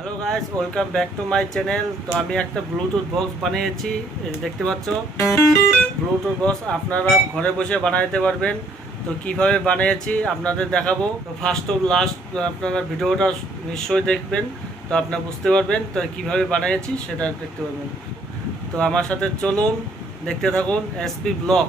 Hello guys, welcome back to my channel. তো আমি একটা ব্লুটুথ বক্স বানিয়েছি, এই যে দেখতে পাচ্ছ। ব্লুটুথ বক্স আপনারা ঘরে বসে বানাইতে পারবেন। তো কিভাবে বানিয়েছি আপনাদের দেখাবো। তো ফার্স্ট টু লাস্ট আপনারা ভিডিওটা নিশ্চয়ই দেখবেন, তো আপনারা বুঝতে পারবেন তো কিভাবে বানিয়েছি সেটা দেখতে পারবেন। তো আমার সাথে চলুন, দেখতে থাকুন এসপি ব্লগ।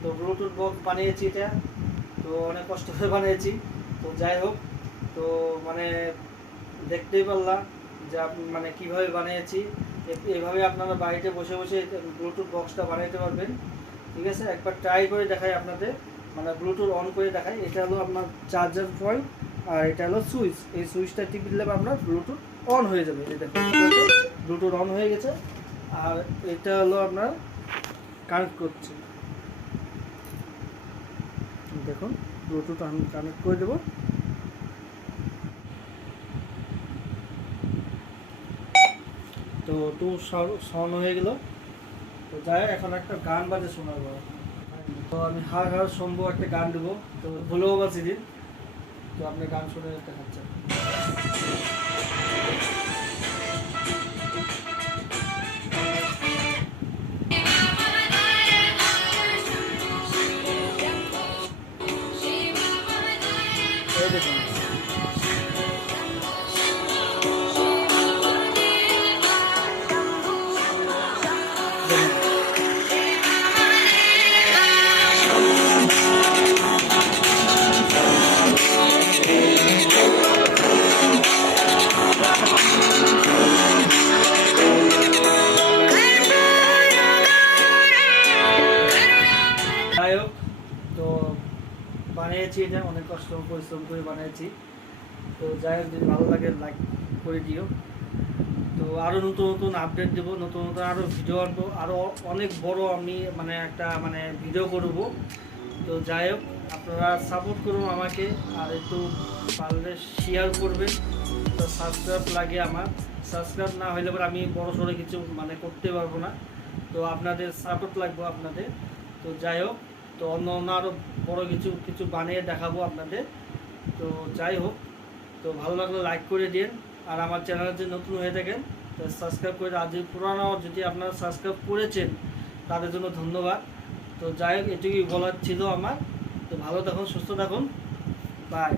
তো ব্লুটুথ বক্স বানিয়েছি এটা, তো অনেক কষ্ট করে বানিয়েছি। তো যাই হোক, তো মানে দেখতেই পারলাম যে মানে কীভাবে বানিয়েছি। এভাবে আপনারা বাড়িতে বসে বসে ব্লুটুথ বক্সটা বানাইতে পারবেন। ঠিক আছে, একবার ট্রাই করে দেখাই আপনাদের, মানে ব্লুটুথ অন করে দেখাই। এটা হলো আপনার চার্জার পয়েন্ট, আর এটা হলো সুইচ। এই সুইচটা টিপে দিলে আপনার ব্লুটুথ অন হয়ে যাবে। এই দেখুন ব্লুটুথ অন হয়ে গেছে। আর এটা হলো আপনার কানেক্ট করছে, দেখুন ব্লুটুথ আমি কানেক্ট করে দেবো। তো টু সাউন্ড হয়ে গেল। তো যাই হোক, এখন একটা গান বাজে শোনাবো। তো আমি হার হার শুনবো, একটা গান দেবো। তো ভুলেও বাজি দিন, তো আপনি গান শুনে দেখাচ্ছেন। এই দেখুন, যাই হোক, তো বানিয়েছি এটা অনেক কষ্ট পরিশ্রম করে বানিয়েছি। তো যাই হোক, যদি ভালো লাগে লাইক করে দিও। তো আরও নতুন নতুন আপডেট দেবো, নতুন নতুন আরও ভিডিও আনবো, আরও অনেক বড় আমি মানে একটা মানে ভিডিও করব। তো যাই হোক, আপনারা সাপোর্ট করুন আমাকে, আর একটু পারলে শেয়ার করবেন। তো সাবস্ক্রাইব লাগে আমার, সাবস্ক্রাইব না হইলে পরে আমি বড় সড়ো কিছু মানে করতে পারবো না। তো আপনাদের সাপোর্ট লাগবে আপনাদের। তো যাই হোক, তো অন্য অন্য আরও বড়ো কিছু কিছু বানিয়ে দেখাবো আপনাদের। তো যাই হোক, তো ভালো লাগলে লাইক করে দিন। আর আমার চ্যানেলে যদি নতুন হয়ে থাকেন তো সাবস্ক্রাইব করে, আর যদি পুরানো যদি আপনারা সাবস্ক্রাইব করেছেন তাদের জন্য ধন্যবাদ। তো যাই হোক, এটুকুই বলার ছিল আমার। তো ভালো থাকুন, সুস্থ থাকুন, বাই।